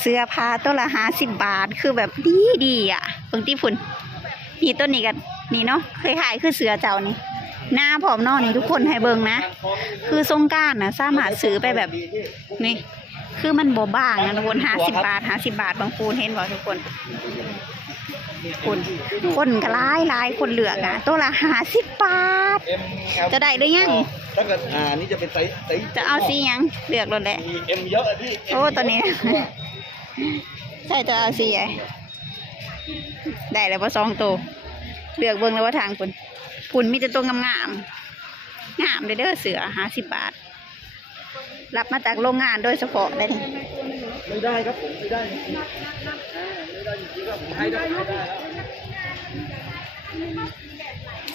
เสื้อผ้าตัวละห้าสิบบาทคือแบบดีดีอะเบิ่งทีฝุ่นนี่ต้นนี้กันนี่เนาะเคยขายคือเสือเจ้านี่หน้าผอมนอกนี่ทุกคนให้เบิ่งนะ คือทรงก้านนะสามารถซื้อไปแบบนี่คือมันบบบ้างนะทุกคนห้าสิบบาทห้าสิบาทบางปูนเห็นบ่ทุกคน คนคนก็ร้ายร้ายคนเหลือกอะตัวละห้าสิบบาทเอ็มจะได้หรือยัง ถ้าเกิดอ่านี่จะเป็นไซส์ไซส์จะเอาสีหยังเลือกรถแหละ มีเอ็มเยอะอะพี่โอ้ตัวนี้ ใช่จะเอาสีไอได้แล้วพอสองตัวเลือกเบิ่งแล้วว่าทางคุณคุณมีแต่ตัวงามงามๆงามเด้อเด้อเสือห้าสิบบาท รับมาจากโรงงานโดยเฉพาะได้นี่ ไม่ได้ครับผมไม่ได้จริงๆอ่าไม่ได้จริงๆก็ผมให้ได้ไม่ได้แล้ว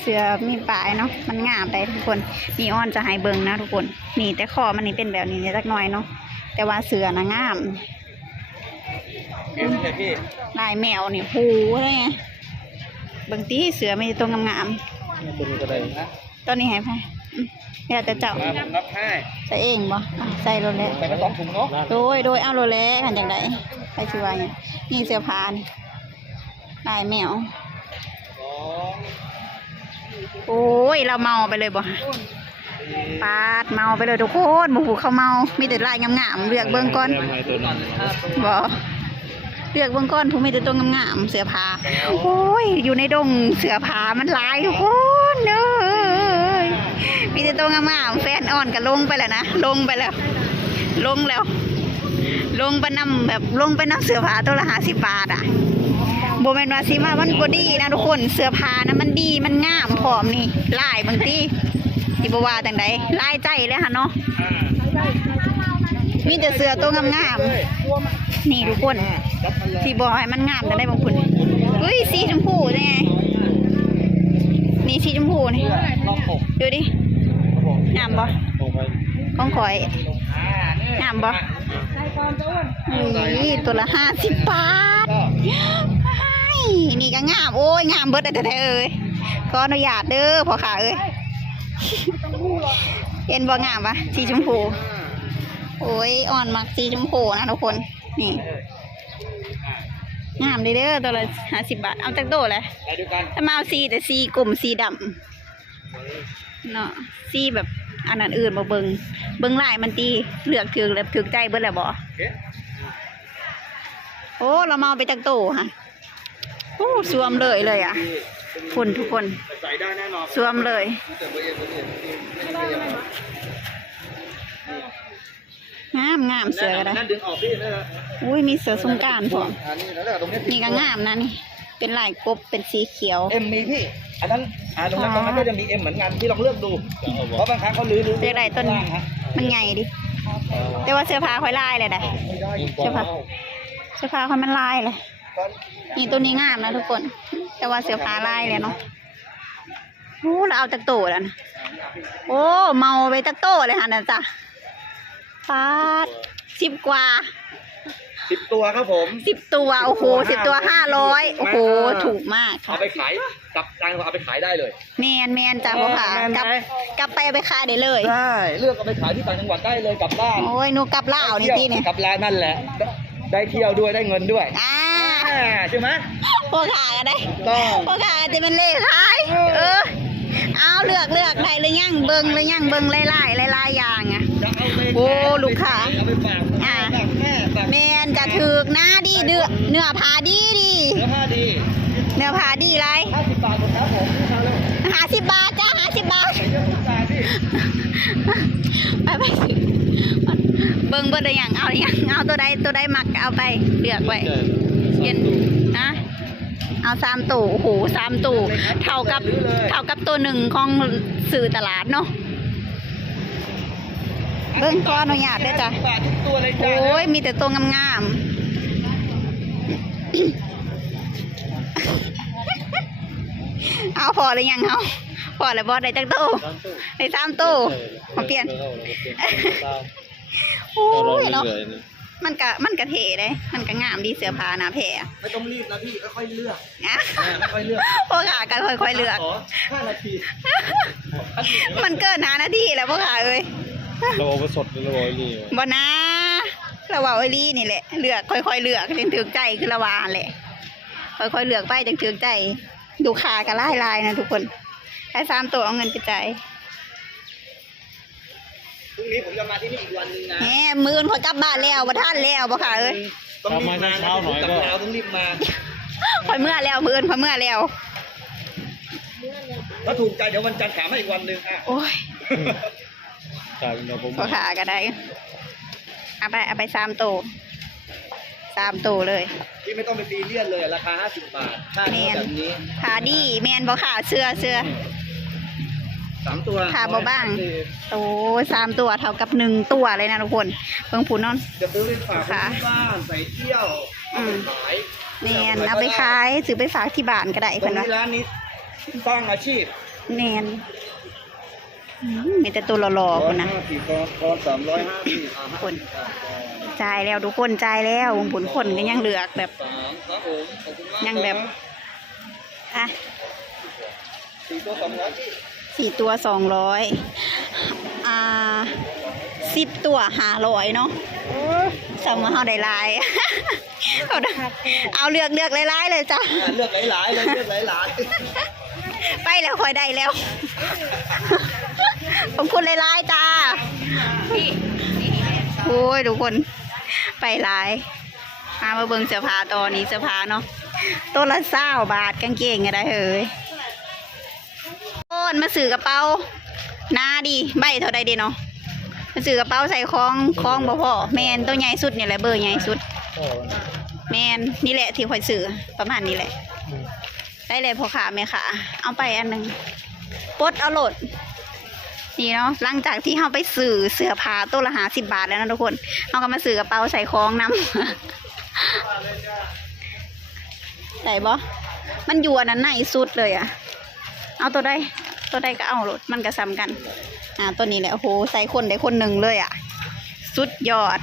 เสือมีปลายเนาะมันงามได้ทุกคนนี่อ้อนจะให้เบิ่งนะทุกคนนี่แต่คอมันนี่เป็นแบบนี้จักหน่อยเนาะแต่ว่าเสือนะงามเอ็มเลยพี่ลายแมวนี่หูเลยไงเบิ่งตีเสือมีแต่ตัวงามตัวนี้ก็ได้นะๆตัวนี้ให้ไปอืม เดี๋ยวจะเจ้ามาผมนับให้ใส่เองบ่อะใส่โรเล็ใส่กระสองถุงเนาะโดยโดยเอาโรเล็กันจังไดไปสิว่าหยังนี่เสื้อผ้านี่ลายแมวสองโอ้ยเราเมาไปเลยบ่ฮะปาดเมาไปเลยทุกคนหมูเขาเมา มีแต่ลายงามๆเลือกเบิ่งก่อนบ่เลือกเบิ่งก่อนผู้มีแต่ตัวงามๆเสื้อผ้าโอ้ยอยู่ในดงเสื้อผ้ามันหลายทุกคนเอ้ย มีแต่ตัวงามๆแฟนอ่อนก็ลงไปแล้วนะ ลงไปแล้ว ลงแล้ว ลงไปนำแบบลงไปนำเสื้อผ้าตัวละห้าสิบบาทอะโบแมนว่าสิมามันบ่ดีนะทุกคนเสื้อผ้านะมันดีมันงามพร้อมนี่ลายบางทีที่บว่าจังไดลายใจเลยค่ะเนาะมีแต่เสื้อตัวงามๆนี่ทุกคนที่บ่ให้มันงามจังได้บางคนเฮ้ยสีชมพูได้ไงนี่สีชมพูนี่ดูดิ งามบ่ผมไปของข่อยอ่านี่งามบ่นี่ตัวละห้าสิบบาทก็ไอ้นี่ก็งามโอ้ยงามเบิดแต่แต่เอ้ยขออนุญาตเด้อพ่อขาเอ้ยเห็นบ่งามปะสีชมพูโอ้ยอ่อนมักสีชมพูนะทุกคนนี่งามเด้อเด้อตัวละห้าสิบบาทเอาจากโตเลยไปด้วยกันถ้ามาเอาสีแต่สีกลมสีดำเนาะสีแบบ อันนั้นอื่นบ่เบิงเบิงลายมันตีเลือกถือแบบถือใจเบิดแล้วบ่โอเคโอ้เรามาเอาไปจากโตฮะโอ้สวมเลยเลยอะคนทุกคนใส่ได้แน่นอนสวมเลยแต่เบอร์เอ็มเบอร์เอ็มไม่ได้เบอร์เอ็มงามงามเสือก็ได้นั่นดึงออกพี่นะฮะอุ้ยมีเสือสงกรารพร้อมอันนี้แล้วตรงนี้นี่ก็งามนะนี่ เป็นลายกบเป็นสีเขียว เอ็มมีพี่ อันนั้นอ่าตรงนั้นอ๋ตอ รงนั้นก็จะมีเอ็มเหมือนกันที่ลองเลือกดู เพราะบางครั้งเขาลื้อลื้อเรียกได้ต้นล่างฮะมันใหญ่ดิ แต่ว่าเสื้อผ้าค่อยลายเลยได้ไม่ได้ใช่ปะ เสื้อผ้าค่อยมันลายเลย นี่ตัวนี้งามนะทุกคน แต่ว่าเสื้อผ้าลายเลยเนาะโอ้เราเอาจากโตแล้วนะ โอ้เมาไปจากโตเลยฮะนะจ๊ะฟาดสิบกว่า สิบตัวครับผม สิบตัว โอ้โหสิบตัวห้าร้อยโอ้โห ถูกมากเอาค่ะไปขายกลับตังค์เอาไปขายได้เลย แมนแมนจ้ะพ่อค่ะแมนไหมกลับกลับไปเอาไปขายได้เลยได้เลือกเอาไปขายที่ต่างจังหวัดได้เลยกลับบ้านโอ้ยหนูกลับล่าวนี่ทีเนี่ยกลับร้านนั่นแหละ ได้เที่ยวด้วยได้เงินด้วยอ่าอ่าใช่ไหมพ่อขาก็ได้ต้องพ่อขาจะเป็นเลขขายเออ เอาเลือกเลือกได้หรือยังเบิ่งหรือยังเบิ่งไล่ไล่ไล่ไล่อย่างอะจะเอาไปโอ้ลูกค้าเอาไปฝากอ่าฝากแม่ฝากแมนจะถือกหน้าดีเดือเนื้อผาดีดีเนื้อผ้าดีเนื้อผาดีไรห้าสิบบาทหมดครับผมนี่มาเลยหาสิบบาทจ้าหาสิบบาทใส่เยอะทุกจานพี่ไปไปสิเบิ่งเบิ่งได้หยังเอาหยังเอาตัวใดตัวใดมักเอาไปเลือกไว้เย็นนะ เอาสามตู้โอ้โหสามตู้เท่ากับเท่ากับตัวหนึ่งของสื่อตลาดเนาะเบิ่งขออนุญาตด้วยจ้ะบาททุกตัวเลยจ้าโอ้ยมีแต่ตัวงามๆเอาพอหรือยังเอาพอแล้วบอได้จักตู้ได้สามตู้มาเปลี่ยนโอ้ยเนาะ มันกะมันกะเทเลยมันกะงามดีเสื้อผ้าหนาแพรไม่ต้องรีบนะพี่ค่อยๆเลือกนะอ่าค่อยๆเลือกพวกขากันค่อยๆเลือกขอห้านาทีมันเกินหานาทีแล้วพวกขาเอ้ยเราเอาไปสดหรือเราเอาไอ้นี่วะบ่นะก็เราว่าไอ้ลี่นี่แหละ เลือกค่อยๆเลือกจังถึงใจคือละวาแหละ ค่อยๆเลือกไปจังถึงใจ ดูคากันไล่ลายๆนะทุกคนให้สามตัวเอาเงินไปจ่าย พรุ่งนี้ผมจะมาที่นี่อีกวันหนึงนะแหมมือนพอกลับบ้านแล้วบ่ท่านแล้วบ่ค่ะเอ้ยต้องรีบมาเช้าๆหน่อยก็กับเราต้องรีบมาคอยเมื่อแล้วมือนคอยเมื่อแล้วถ้าถูกใจเดี๋ยววันจันทร์ถามให้อีกวันหนึ่งอะโอ้ยจ่ายเป็นเราผมพอขาก็ได้เอาไปเอาไปสามตัวสามตัวเลยที่ไม่ต้องไปตีเลียนเลยอะราคา50บาทค่าเนื้อแบบนี้ขาดีแมนบ่ขาเสื้อเสื้อ สามตัวขาบ่บ้าง โอ้สามตัวเท่ากับหนึ่งตัวเลยนะทุกคนเพิ่งผูนอน จะซื้อไปฝากคนค่ะที่บ้านใส่เที่ยวอืม ขายแมนเอาไปขายซื้อไปฝากที่บ้านก็ได้ตรเพิ่งนว่า นี้ร้านนี้สร้างอาชีพแมนอืมมีแต่ตัวหล่อๆคนนะห้าสิบกองกองสามร้อยห้าสิบอะคน จ่ายแล้วทุกคนจ่ายแล้วผลคนก็ยังเหลือกแบบ สามครับผมขอบคุณมากยังแบบ อะ สี่ตัวสองร้อยที่สี่ ตัวสองร้อยอ่าสิบตัวห้าร้อยเนาะสมมติเขาได้หลายเอาเด้อเอาเลือกเลือกหลายๆเลยจ้ะอะเลือกหลายๆเลยเลือกหลายไปแล้วคอยได้แล้วขอบคุณหลายๆจ้าโอ้ยทุกคนไปหลายมามาเบิ่งเสื้อผ้าตอนนี้เสื้อผ้าเนาะตัวละเศร้าบาทกางเกงก็ได้เฮ้ยโอ นมาซื้อกระเป๋านาดีใบเท่าใดเดีเนาะมาซื้อกระเป๋าใส่คล้องคล้องบ่พอแมนตัวใหญ่สุดนี่แหละเบอร์ใหญ่สุด แมนนี่แหละที่คอยซื้อประมาณนี้แหละ ได้เลยพ่อขาแม่ขาเอาไปอันหนึ่งปดเอาโหลดนี่เนาะหลังจากที่เราไปซื้อเสือผ้าตัวละหาสิบบาทแล้วนะทุกคนเราก็มาซื้อกระเป๋าใส่คล้องน้ำใส่บ่มันอยู่อันนั้นไหนสุดเลยอะเอาตัวใด ตัวใดก็เอาโหลดมันก็ซ้ำกัน อ่า ตัวนี้แหละโอ้โหใส่คนได้คนหนึ่งเลยอะสุดยอด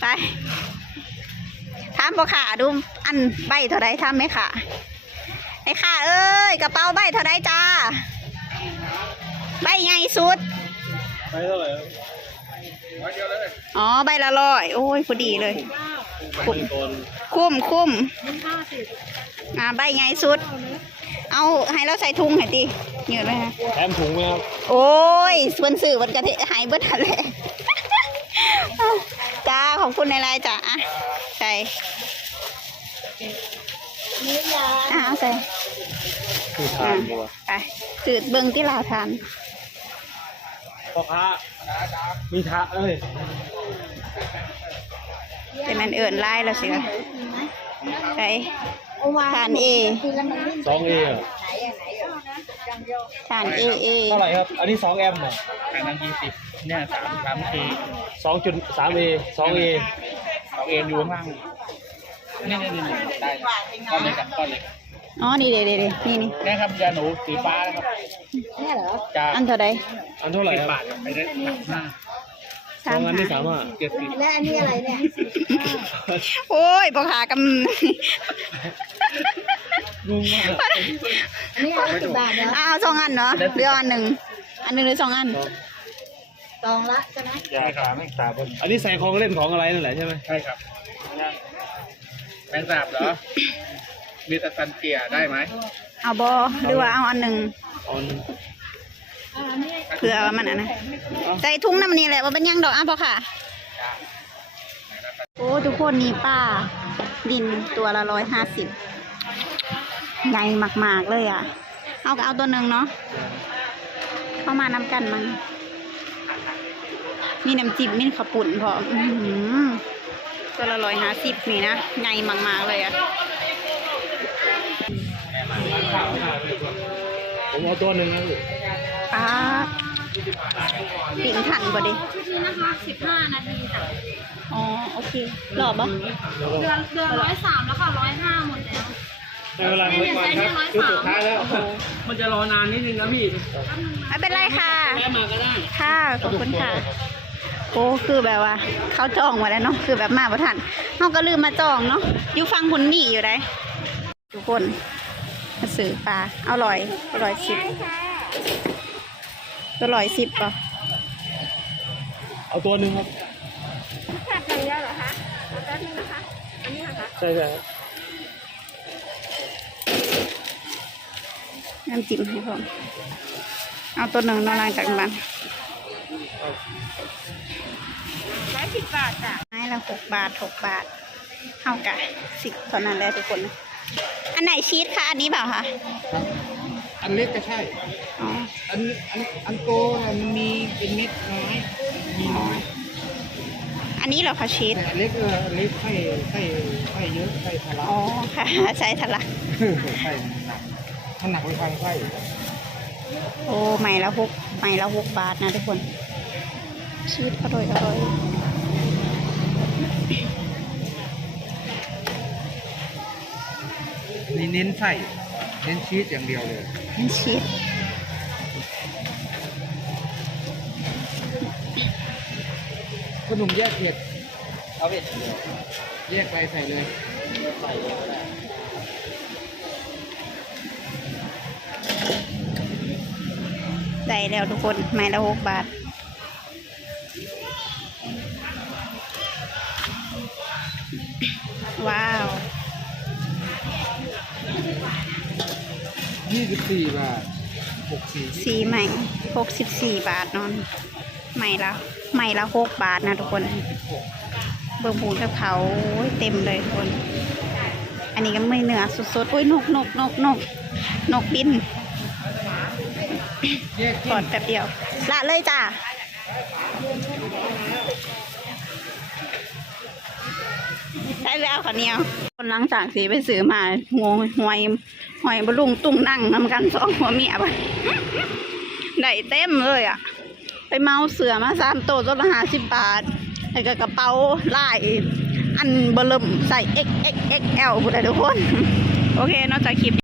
ไปถามพ่อขาดูอันใบเท่าไรทำไหมค่ะไอ้ค่ะเอ้ยกระเป๋าใบเท่าไรจ้า ใบใหญ่สุดไปเท่าไหร่อ๋อใบละร้อยโอ้ยพอดีเลย คุ้มตอนคุ้มคุ้มอ่าใบใหญ่สุด เอาให้เราใส่ถุงให้ตียืดไหมฮะแถมถุงไหมครับ โอ้ยส่วนสื่อมันกระเทะหายเบิดทันแหละจ้าขอบคุณในไลน์จ้าอะใส่อะเอาใส่คือทานบัวไปสืดเบิ่งที่ลาวทานพ่อค้ามีทะเอ้ยแต่มันเอิ่นไล่แล้วสิคะใส่ ทานเอสองเออะทานเอเอเท่าไหร่ครับ อันนี้สองแอมอะอันนั้นยี่สิบเนี่ยสามสามทีสองจุดสามเอสองเอสองเอ็นอยู่ข้างล่างนี่นี่นี่นี่ได้ก้อนเล็กกับก้อนเล็กอ๋อ นี่เดี๋ยวเดี๋ยวเดี๋ยวนี่นี่เนี่ยครับยาหนูสีฟ้านะครับจะอันเท่าใดอันเท่าไหร่สิบครับบาทไปได้ หนักมากสองอันที่สามอะเจ็ดสิบโอ้ยบอกหากำงงมากอ้าวสองอันเนาะหรือเอาอันหนึ่งอันหนึ่งหรือสองอันยาขาไม่ขาบนอันนี้ใส่ของเล่นของอะไรนั่นแหละใช่ไหมใช่ครับแมงสาบเหรอ มีตะซันเกียได้ไหมเอาบอหรือว่าเอาอันหนึ่งออน เผื่อว่ามันอะนะใส่ถุงน้ำนี่แหละว่าเป็นหยังดอกอะพอค่ะ โอ้ทุกคนนี่ป้า ดินตัวละร้อยห้าสิบใหญ่มาก ๆ เลยอะ เอาก็เอาตัวหนึ่งเนาะเข้ามานำกันมั้งมีน้ำจิ้มมีข้าวปุ่นพออื้อหือตัวละร้อยห้าสิบนี่นะใหญ่มาก ๆ เลยอะผมเอาตัวหนึ่งนะลูกป้า ปิ่งขันบ่ดิชุดนี้นะคะ15นาทีจ้ะอ๋อ โอเคหล่อปะเดือนเดือนร้อยสามแล้วค่ะร้อยห้าหมดแล้วได้เวลาเมื่อก่อนครับชุดสุดท้ายแล้ว มันจะรอนานนิดนึงนะพี่ไม่เป็นไรค่ะแม่มาก็ได้ค่ะขอบคุณค่ะ โอ้คือแบบว่า เขาจองไว้แล้วเนาะคือแบบมาประทันเขาก็ลืมมาจองเนาะอยู่ฟังคุณมีอยู่ไดทุกคนมาซื้อปลาเอาลอยเอาลอยสิบ ตัวร้อยสิบป่ะเอาตัวหนึ่งครับแคบอย่งเดียวเหรอคะเอาตัวนึงนะคะ อันนี้นะคะใช่ใช่ครับน้ำจิ้มให้ผมเอาตัวหนึ่งนอนลางจากบ้านร้อสิบบาทจ้ะไม้ละหกบาทหกบาทเท่ากันสิบตอนนั้นแล้วทุกคน อันไหนชีสคะอันนี้เปล่าคะอันเล็กก็ใช่ อ๋ออันอันอันโตน่ะมันมีเป็นเม็ดน้อยมีน้อยอันนี้เหรอคะชีสแต่อันเล็กเอออันเล็กไส้ไส้ไส้เยอะไส้ทะลักอ๋อค่ะใช้ทะลักไส้มันหนักมันหนักไปทางไส้โอ้ใหม่ละหกใหม่ละหกบาทนะทุกคนชีสอร่อยอร่อยนี่เน้นไส้เน้นชีสอย่างเดียวเลยนี่ชีส ขนมแยกเผ็ดเอาเป็ดแยกไปใส่เลยใส่เลยก็ได้ได้แล้วทุกคนใหม่ละหกบาทว้าวยี่สิบสี่บาทหกสี่สีใหม่หกสิบสี่บาทนอน ใหม่ละ ใหม่ละหกบาทนะทุกคน เบิ่งผูกับเขาเต็มเลยทุกคน อันนี้ก็ไม่เหนือสดๆ โอ้ยนกนกนกนกนกบินกอดแป๊บเดียว ละเลยจ้าได้แล้วขอเนียว คนหลังจากสีไปซื้อมาหัวหวยหอยบลุงตุ้งนั่งนำกันสองหัวเมียไปได้เต็มเลยอะ ไปเมาเสือมาสามโตวตัวละห้าสิบบาทแล้กกระเป๋าลายอันเบลมใส่ XXXL พูดได้ทุกคน โอเค นอกจากคลิป